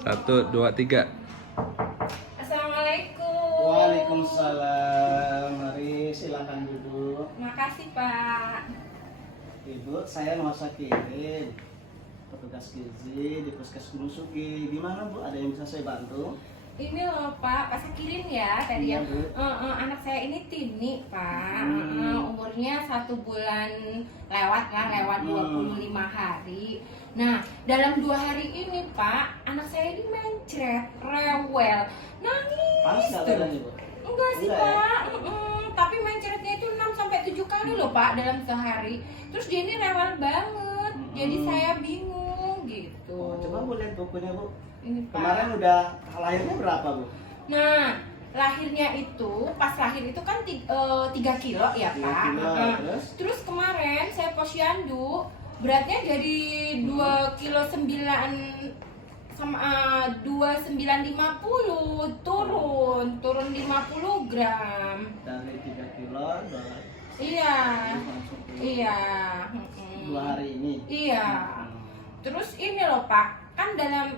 Satu, dua, tiga. Assalamualaikum. Waalaikumsalam. Mari silakan duduk. Makasih Pak. Ibu, saya mau kirim petugas gizi di Puskesmas Sugi. Di mana Bu? Ada yang bisa saya bantu? Ini loh Pak, Pak Sakirin ya tadi Iya, ya. Bu. Anak saya ini Tini Pak. Hmm. Umurnya 1 bulan lewat 25 hari. Nah, dalam 2 hari ini Pak, anak saya ini mencret, rewel, nangis. Panas nggak terus. badannya, Bu? Enggak sih Enggak ya? Pak. Tapi mencretnya itu 6-7 kali loh Pak dalam sehari. Terus dia ini rewel banget. Jadi saya bingung gitu. Oh, coba Bu lihat bukunya, Bu. Ini Pak. Kemarin udah lahirnya berapa, Bu? Nah, lahirnya itu pas lahir itu kan 3 kilo ya 3 Pak. kilo, Terus kemarin saya posyandu beratnya jadi 2 kilo 9 sama 2950 turun 50 gram. Dari 3 kilo, Iya. langsung ke Iya. 2 hari ini. Iya. Terus ini loh Pak, kan dalam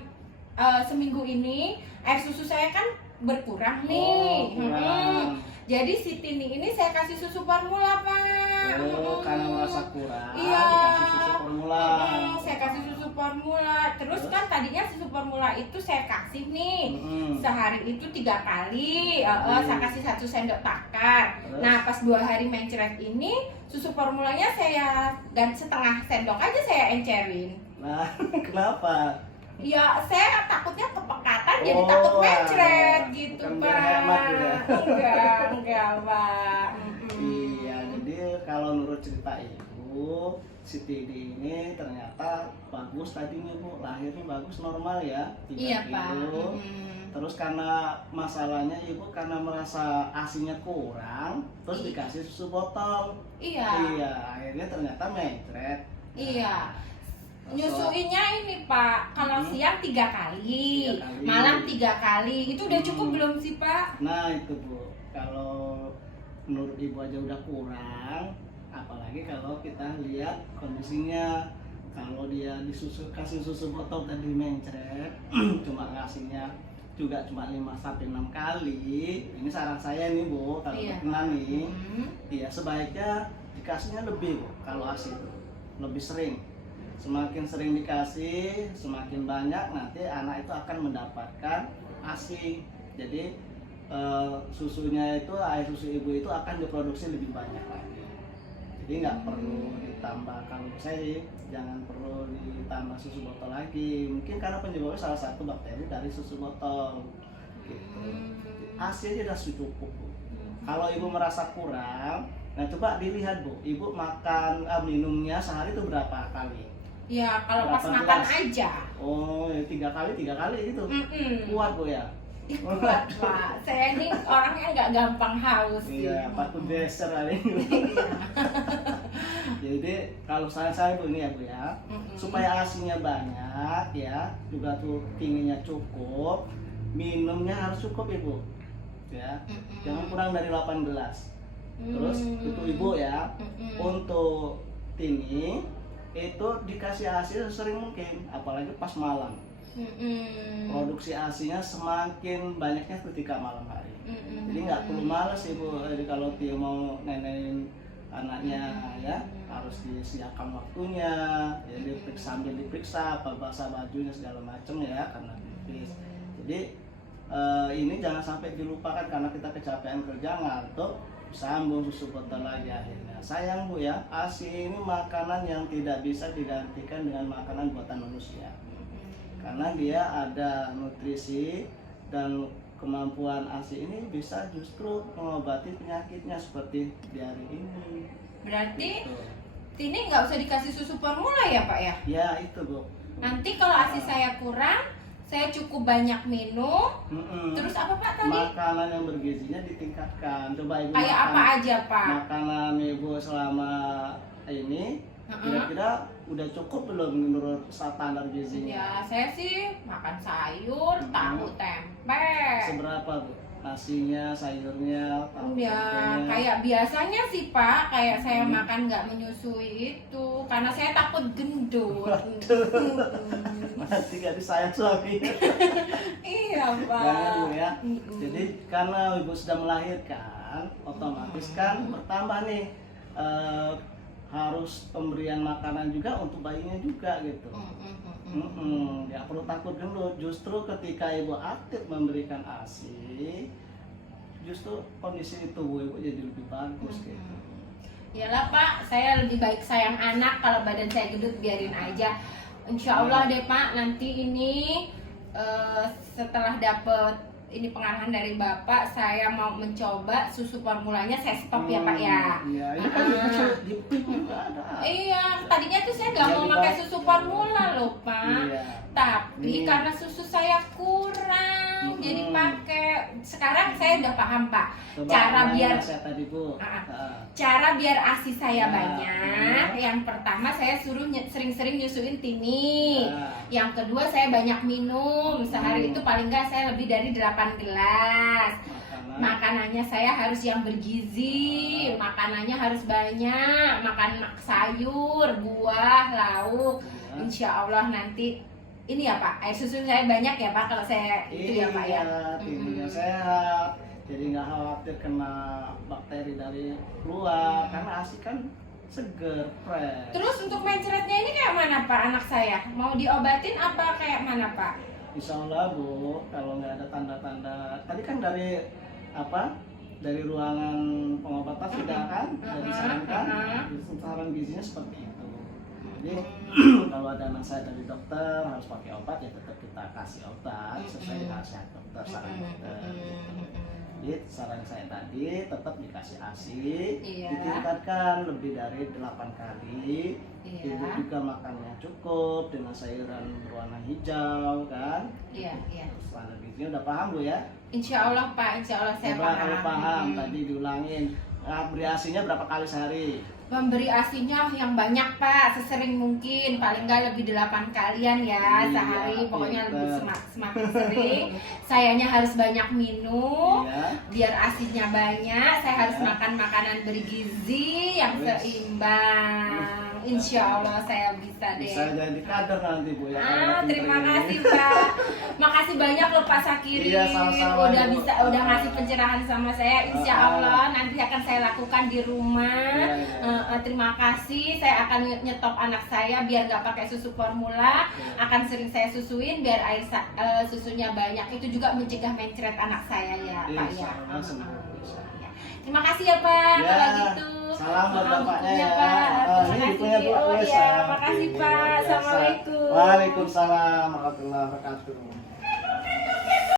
seminggu ini air susu saya kan berkurang nih. Oh, kurang. Jadi si Tini ini saya kasih susu formula Pak. Oh, karena merasa kurang, Iya. dikasih susu formula. Saya kasih susu formula. Terus kan tadinya susu formula itu saya kasih nih sehari itu 3 kali. Saya kasih 1 sendok takar. Terus? Nah pas 2 hari mencret ini susu formulanya saya ganti setengah sendok aja saya encerin. Nah, kenapa? Ya, saya takutnya kepekatan jadi Oh, takut mencret gitu, bukan Pak. berhemat ya? Enggak, Pak. Iya, jadi kalau menurut cerita Ibu, si Tidi ini ternyata bagus tadinya Bu, lahirnya bagus normal ya, 3 Iya, Pak. kilo. Terus karena masalahnya Ibu karena merasa asinya kurang, terus dikasih susu botol. Iya. Iya, akhirnya ternyata mencret. Iya. Nyusuinnya ini Pak, kalau siang 3 kali, 3 kali. malam 3 kali, itu udah cukup belum sih Pak? Nah itu Bu, kalau menurut Ibu aja udah kurang, apalagi kalau kita lihat kondisinya. Kalau dia kasih susu botol tadi mencret, cuma ngasihnya juga cuma 5-6 kali. Ini saran saya nih Bu, kalau Iya. kena nih, ya sebaiknya dikasihnya lebih Bu, kalau ASI itu lebih sering. Semakin sering dikasih, semakin banyak nanti anak itu akan mendapatkan ASI. Jadi susunya itu, air susu ibu itu akan diproduksi lebih banyak lagi. Jadi nggak perlu ditambah, kalau saya sih jangan perlu ditambah susu botol lagi. Mungkin karena penyebabnya salah satu bakteri dari susu botol. Gitu. ASI aja udah cukup Bu. Kalau ibu merasa kurang, nah coba dilihat Bu, ibu makan minumnya sehari itu berapa kali? Ya, kalau pas Berapa makan gelas? aja. Oh, 3 kali gitu. Kuat Bu ya? Ya, kuat Pak. Saya ini orangnya nggak gampang haus. Iya, patut geser kali. Jadi kalau saya Bu ini ya Bu ya, supaya asinya banyak ya, juga tuh tingginya cukup, minumnya harus cukup Ibu. Ya. Jangan kurang dari 8 gelas. Terus itu Ibu ya, untuk Tini itu dikasih ASI sesering mungkin, apalagi pas malam. Produksi ASInya semakin banyaknya ketika malam hari. Jadi nggak perlu malas Ibu. Jadi kalau dia mau nenenin anaknya ya harus disediakan waktunya. Jadi sambil diperiksa apa basah bajunya segala macam ya karena pipis. Jadi ini jangan sampai dilupakan karena kita kecapean kerja ngantuk, sambung susu botol lagi akhirnya. Sayang Bu ya, ASI ini makanan yang tidak bisa digantikan dengan makanan buatan manusia. Karena dia ada nutrisi dan kemampuan ASI ini bisa justru mengobati penyakitnya seperti diare ini. Berarti Gitu. Tini nggak usah dikasih susu formula ya Pak ya? Ya itu Bu. Nanti kalau ASI saya kurang, saya cukup banyak minum. Terus apa Pak tadi? Makanan yang bergizinya ditingkatkan. Coba Ibu Kayak makan apa aja Pak? makanan Ibu selama ini kira-kira udah cukup belum menurut standar gizinya? Ya saya sih makan sayur, tahu tempe. Seberapa Bu? nasinya, sayurnya, Ya, kayak biasanya sih Pak, kayak saya makan nggak menyusui itu, karena saya takut gendut. Nanti gak disayang suami. Iya Pak. Jangan Bu ya. Jadi karena ibu sudah melahirkan, otomatis kan bertambah nih harus pemberian makanan juga untuk bayinya juga gitu. Ya perlu takut gendut. Justru ketika ibu aktif memberikan ASI, justru kondisi tubuh ibu jadi lebih bagus gitu. Yalah Pak, saya lebih baik sayang anak, kalau badan saya gendut biarin aja. Insya Allah deh Pak, nanti ini setelah dapet ini pengarahan dari Bapak, saya mau mencoba susu formulanya, saya stop ya Pak ya. Iya, ini kan di PIP juga ada. Iya, tadinya tuh saya nggak mau pakai susu formula loh Pak. Iya. Tapi karena susu saya kurang, jadi pakai. Sekarang saya udah paham Pak. Coba Cara biar saya tadi Bu. cara biar ASI saya Nah, banyak. Yang pertama saya suruh sering-sering nyusuin Tini. Yang kedua saya banyak minum. Sehari itu paling nggak saya lebih dari 8 gelas. Makanannya saya harus yang bergizi, makanannya harus banyak, makan sayur, buah, lauk. Insya Allah nanti ini ya Pak, air susu saya banyak ya Pak kalau saya itu ya Pak ya. Tininya sehat, jadi nggak khawatir kena bakteri dari luar, karena ASI kan seger, fresh. Terus untuk mencretnya ini kayak mana Pak anak saya? Mau diobatin apa kayak mana Pak? Insya Allah Bu, kalau nggak ada tanda-tanda, tadi kan dari apa? Dari ruangan pengobatan sudah kan, sudah disarankan, saran gizinya seperti itu. Jadi kalau ada anak saya dari dokter harus pakai obat, ya tetap kita kasih obat sesuai dengan nasihat dokter, saran dokter. Jadi saran saya tadi tetap dikasih ASI, ditingkatkan lebih dari 8 kali. Ibu juga makannya cukup dengan sayuran berwarna hijau kan. Iya. Standar gizinya udah paham Bu ya? Insya Allah Pak, insya Allah saya Coba paham. kalau paham tadi diulangin. Nah, beri ASI-nya berapa kali sehari? Memberi ASI-nya yang banyak Pak, sesering mungkin, paling nggak lebih 8 kalian ya sehari, pokoknya lebih semakin sering. Sayanya harus banyak minum, biar ASI-nya banyak. Saya harus makan makanan bergizi yang seimbang. Insya Allah saya bisa deh. Bisa jadi kader nanti Bu ya. Terima kasih Pak. Makasih banyak loh Pak Sakiri. Iya, sama-sama, udah ngasih pencerahan sama saya. Insya Allah nanti akan saya lakukan di rumah. Terima kasih. Saya akan nyetop anak saya biar nggak pakai susu formula. Akan sering saya susuin biar air susunya banyak. Itu juga mencegah mencret anak saya ya Pak ya. Terima kasih ya Pak. Kalau gitu. Salam buat bapaknya ya. Terima kasih. Oh iya, makasih Pak. Assalamualaikum. Waalaikumsalam warahmatullahi wabarakatuh.